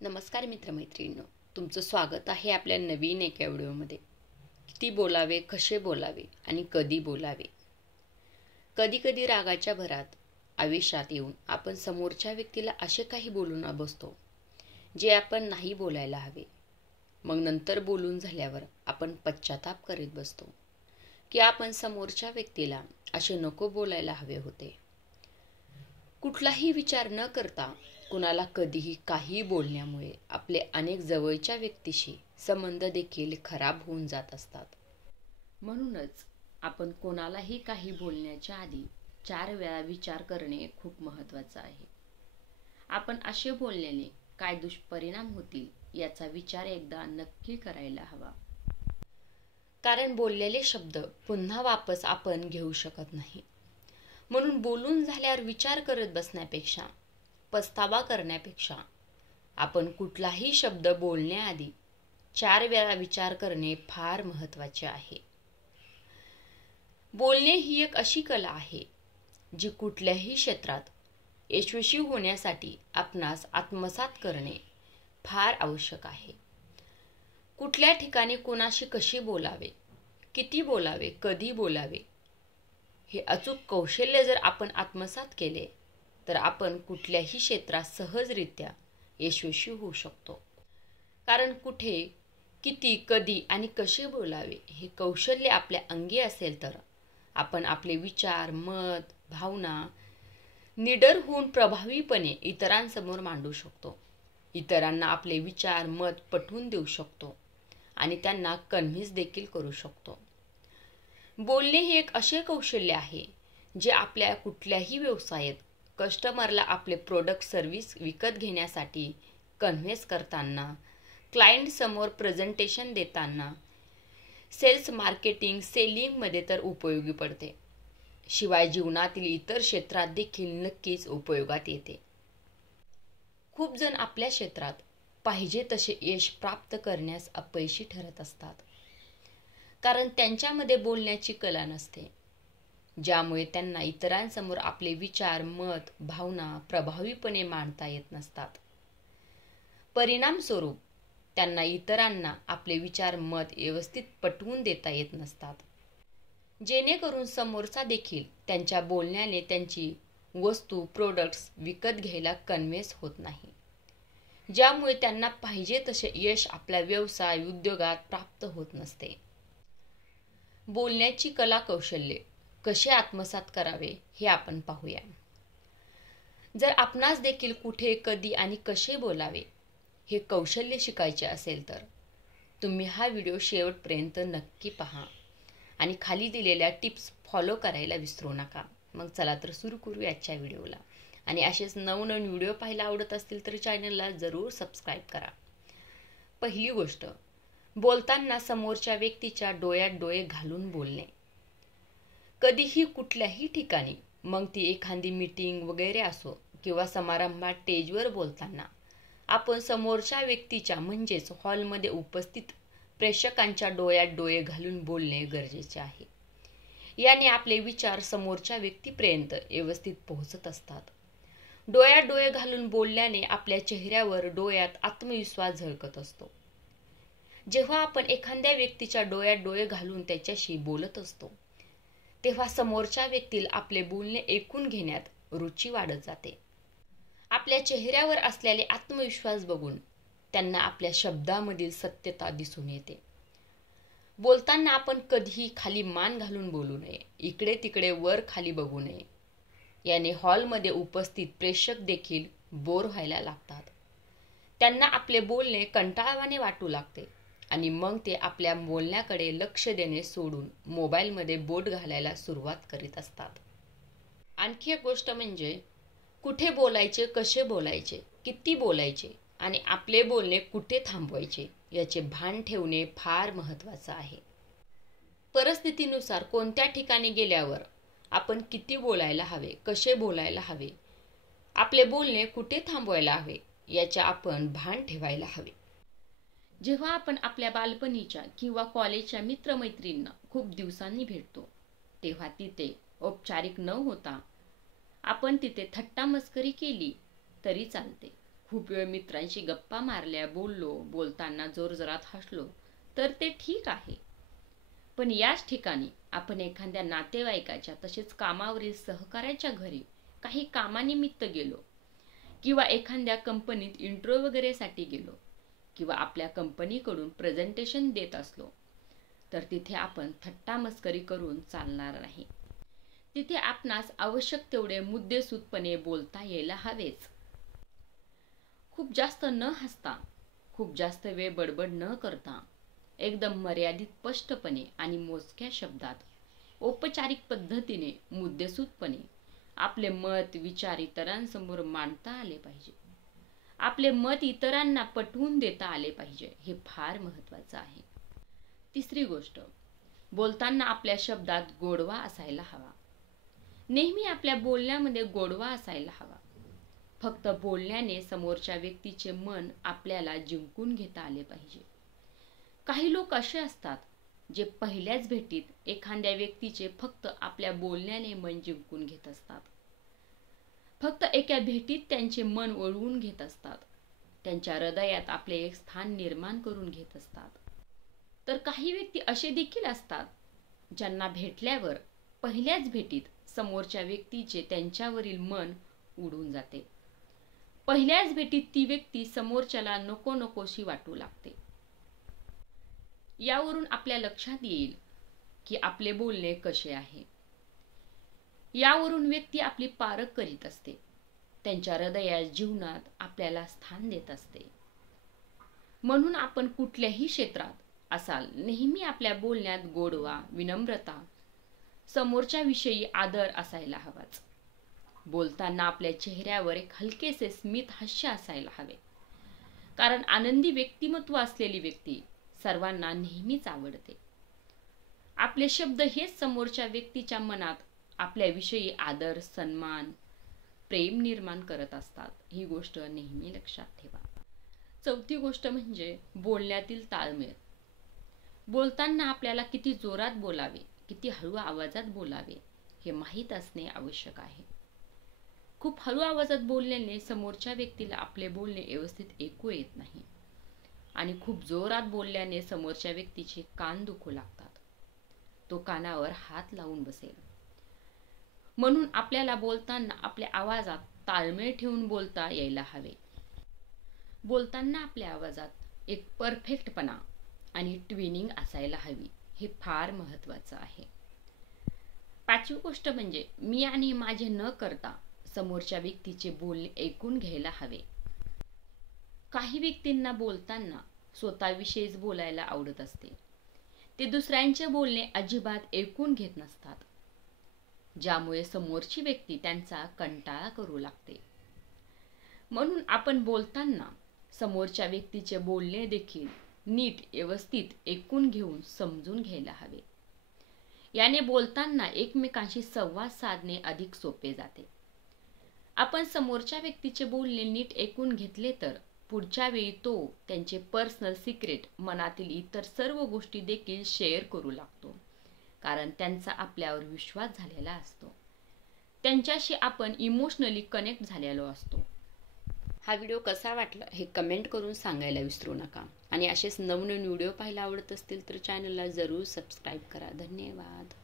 नमस्कार मित्रमैत्रिणींनो, तुमचं स्वागत आहे आपल्या नवीन एका व्हिडिओमध्ये. किती बोलावे, कसे बोलावे आणि कधी बोलावे. कधी कधी रागाच्या भरात आवेशात येऊन आपण समोरच्या व्यक्तीला असे काही बोलून बसतो जे आपण नाही बोलायला हवे. मग नंतर बोलून झाल्यावर आपण पश्चाताप करीत बसतो की आपण समोरच्या व्यक्तीला असे नको बोलायला हवे होते. कुठलाही विचार न करता कुणाला कधीही काही बोलण्यामुळे आपले अनेक जवळच्या व्यक्तीशी संबंध देखील खराब होऊन जात असतात. म्हणूनच आपण कोणालाही काही बोलण्याच्या आधी 4 वेळा विचार करणे खूप महत्त्वाचं आहे. आपण असे बोलल्याने काय दुष्परिणाम होतील याचा विचार एकदा नक्की करायला हवा. कारण बोललेले शब्द पुन्हा वापस आपण घेऊ शकत नाही. म्हणून बोलून झाल्यावर विचार करत बसण्यापेक्षा, पस्तावा करण्यापेक्षा आपण कुठलाही शब्द बोलण्याआधी 4 वेळा विचार करणे फार महत्त्वाचे आहे. बोलणे ही एक अशी कला आहे जी कुठल्याही क्षेत्रात यशस्वी होण्यासाठी आपणास आत्मसात करणे फार आवश्यक आहे. कुठल्या ठिकाणी कोणाशी कसे बोलावे, किती बोलावे, कधी बोलावे हे अचूक कौशल्य जर आपण आत्मसात केले तर आपण कुठल्याही क्षेत्रात सहजरित्या यशस्वी होऊ शकतो. कारण कुठे, किती, कधी आणि कसे बोलावे हे कौशल्य आपल्या अंगी असेल तर आपण आपले विचार, मत, भावना निडर होऊन प्रभावीपणे इतरांसमोर मांडू शकतो. इतरांना आपले विचार, मत पटवून देऊ शकतो आणि त्यांना कन्व्हिन्स देखील करू शकतो. बोलणे हे एक असे कौशल्य आहे जे आपल्या कुठल्याही व्यवसायात कस्टमरला आपले प्रोडक्ट सर्व्हिस विकत घेण्यासाठी कन्व्हिन्स करताना, क्लायंट समोर प्रेझेंटेशन देताना, सेल्स, मार्केटिंग, सेलिंगमध्ये तर उपयोगी पडते. शिवाय जीवनातील इतर क्षेत्रात देखील नक्कीच उपयोगात येते. खूप जण आपल्या क्षेत्रात पाहिजे तसे यश प्राप्त करण्यास अपयशी ठरत असतात. कारण त्यांच्यामध्ये बोलण्याची कला नसते, ज्यामुळे त्यांना इतरांसमोर आपले विचार, मत, भावना प्रभावीपणे मांडता येत नसतात. परिणामस्वरूप त्यांना इतरांना आपले विचार, मत व्यवस्थित पटवून देता येत नसतात. जेणेकरून समोरचा देखील त्यांच्या बोलण्याने त्यांची वस्तू, प्रोडक्ट्स विकत घ्यायला कन्व्हिन्स होत नाही. ज्यामुळे त्यांना पाहिजे तसे यश आपल्या व्यवसाय, उद्योगात प्राप्त होत नसते. बोलण्याची कला कौशल्य कसे आत्मसात करावे हे आपण पाहूया. जर आपणास देखील कुठे, कधी आणि कसे बोलावे हे कौशल्य शिकायचे असेल तर तुम्ही हा व्हिडिओ शेवटपर्यंत नक्की पहा आणि खाली दिलेल्या टिप्स फॉलो करायला विसरू नका. मग चला तर सुरू करू आजच्या व्हिडिओला. आणि असेच नवनवीन व्हिडिओ पाहायला आवडत असतील तर चॅनलला जरूर सबस्क्राईब करा. पहिली गोष्ट, बोलताना समोरच्या व्यक्तीच्या डोळ्यात डोळे घालून बोलणे. कधीही कुठल्याही ठिकाणी, मग ती एखादी मीटिंग वगैरे असो किंवा समारंभात स्टेजवर बोलताना आपण समोरच्या व्यक्तीच्या म्हणजेच हॉलमध्ये उपस्थित प्रेक्षकांच्या डोळ्यात डोळे घालून बोलणे गरजेचे आहे. याने आपले विचार समोरच्या व्यक्तीपर्यंत व्यवस्थित पोहोचत असतात. डोळ्यात डोळे घालून बोलल्याने आपल्या चेहऱ्यावर, डोळ्यात आत्मविश्वास झळकत असतो. जेव्हा आपण एखाद्या व्यक्तीच्या डोळ्यात डोळे घालून त्याच्याशी बोलत असतो तेव्हा समोरच्या व्यक्तीला आपले बोलणे ऐकून घेण्यात रुची वाढत जाते. आपल्या चेहऱ्यावर असलेले आत्मविश्वास बघून त्यांना आपल्या शब्दामधील सत्यता दिसून येते. बोलताना आपण कधीही खाली मान घालून बोलू नये, इकडे तिकडे वर खाली बघू नये. याने हॉलमध्ये उपस्थित प्रेक्षक देखील बोर व्हायला लागतात. त्यांना आपले बोलणे कंटाळवाणे वाटू लागते आणि मग ते आपल्या बोलण्याकडे लक्ष देणे सोडून मोबाईलमध्ये बोट घालायला सुरुवात करीत असतात. आणखी एक गोष्ट म्हणजे कुठे बोलायचे, कसे बोलायचे, किती बोलायचे आणि आपले बोलणे कुठे थांबवायचे याचे भान ठेवणे फार महत्त्वाचं आहे. परिस्थितीनुसार कोणत्या ठिकाणी गेल्यावर आपण किती बोलायला हवे, कसे बोलायला हवे, आपले बोलणे कुठे थांबवायला हवे याचे आपण भान ठेवायला हवे. जेव्हा आपण आपल्या बालपणीच्या किंवा कॉलेजच्या मित्रमैत्रिणींना खूप दिवसांनी भेटतो तेव्हा तिथे औपचारिक न होता आपण तिथे थट्टा मस्करी केली तरी चालते. खूप वेळ मित्रांशी गप्पा मारल्या, बोललो, बोलताना जोरजोरात हसलो तर ते ठीक आहे. पण याच ठिकाणी आपण एखाद्या नातेवाईकाच्या तसेच कामावरील सहकाऱ्याच्या घरी काही कामानिमित्त गेलो किंवा एखाद्या कंपनीत इंट्रो वगैरेसाठी गेलो किंवा आपल्या कंपनीकडून प्रेझेंटेशन देत असलो तर तिथे आपण थट्टा मस्करी करून चालणार नाही. तिथे आपणास आवश्यक तेवढे मुद्देसूदपणे बोलता यायला हवेच. खूप जास्त न हसता, खूप जास्त वेळ बडबड न करता, एकदम मर्यादित स्पष्टपणे आणि मोजक्या शब्दात औपचारिक पद्धतीने मुद्देसूदपणे आपले मत विचार इतरांसमोर मांडता आले पाहिजे. आपले मत इतरांना पटवून देता आले पाहिजे. हे फार महत्त्वाचं आहे. तिसरी गोष्ट, बोलताना आपल्या शब्दात गोडवा असायला हवा. नेहमी आपल्या बोलण्यामध्ये गोडवा असायला हवा. फक्त बोलण्याने समोरच्या व्यक्तीचे मन आपल्याला जिंकून घेता आले पाहिजे. काही लोक असे असतात जे पहिल्याच भेटीत एखाद्या व्यक्तीचे फक्त आपल्या बोलण्याने मन जिंकून घेत असतात. फक्त एका भेटीत त्यांचे मन वळवून घेत असतात. त्यांच्या हृदयात आपले एक स्थान निर्माण करून घेत असतात. तर काही व्यक्ती असे देखील असतात ज्यांना भेटल्यावर पहिल्याच भेटीत समोरच्या व्यक्तीचे त्यांच्यावरील मन उडून जाते. पहिल्याच भेटीत ती व्यक्ती समोरच्याला नको नकोशी वाटू लागते. यावरून आपल्या लक्षात येईल की आपले बोलणे कसे आहे. यावरून व्यक्ती आपली पारख करीत असते. त्यांच्या हृदयात जीवनात आपल्याला स्थान देत असते. म्हणून आपण कुठल्याही क्षेत्रात असाल, नेहमी आपल्या बोलण्यात गोडवा, विनम्रता, समोरच्या विषयी आदर असायला हवाच. बोलताना आपल्या चेहऱ्यावर एक हलकेसे स्मित हास्य असायला हवे. कारण आनंदी व्यक्तिमत्व असलेली व्यक्ती सर्वांना नेहमीच आवडते. आपले शब्द हेच समोरच्या व्यक्तीच्या मनात आपल्याविषयी आदर, सन्मान, प्रेम निर्माण करत असतात. ही गोष्ट नेहमी लक्षात ठेवा. चौथी गोष्ट म्हणजे बोलण्यातील ताळमेळ. बोलताना आपल्याला किती जोरात बोलावे, किती हळू आवाजात बोलावे हे माहीत असणे आवश्यक आहे. खूप हळू आवाजात बोलल्याने समोरच्या व्यक्तीला आपले बोलणे व्यवस्थित ऐकू येत नाही आणि खूप जोरात बोलल्याने समोरच्या व्यक्तीचे कान दुखू लागतात. तो कानावर हात लावून बसेल. म्हणून आपल्याला बोलताना आपल्या आवाजात ताळमेळ ठेवून बोलता यायला हवे. बोलताना आपल्या आवाजात एक परफेक्टपणा आणि ट्विनिंग असायला हवी. हे फार महत्त्वाचं आहे. पाचवी गोष्ट म्हणजे मी आणि माझे न करता समोरच्या व्यक्तीचे बोलणे ऐकून घ्यायला हवे. काही व्यक्तींना बोलताना स्वतःविषयीच बोलायला आवडत असते. ते दुसऱ्यांचे बोलणे अजिबात ऐकून घेत नसतात, ज्यामुळे समोरची व्यक्ती त्यांचा कंटाळा करू लागते. म्हणून आपण बोलताना समोरच्या व्यक्तीचे बोलणे देखील नीट व्यवस्थित ऐकून घेऊन समजून घ्यायला हवे. याने बोलताना एकमेकांशी संवाद साधणे अधिक सोपे जाते. आपण समोरच्या व्यक्तीचे बोलणे नीट ऐकून घेतले तर पुढच्या वेळी तो त्यांचे पर्सनल सिक्रेट, मनातील इतर सर्व गोष्टी देखील शेअर करू लागतो. कारण त्यांचा आपल्यावर विश्वास झालेला असतो. त्यांच्याशी आपण इमोशनली कनेक्ट झालेलो असतो. हा व्हिडिओ कसा वाटला हे कमेंट करून सांगायला विसरू नका. आणि असेच नवनवीन व्हिडिओ पाहायला आवडत असतील तर चॅनलला जरूर सबस्क्राईब करा. धन्यवाद.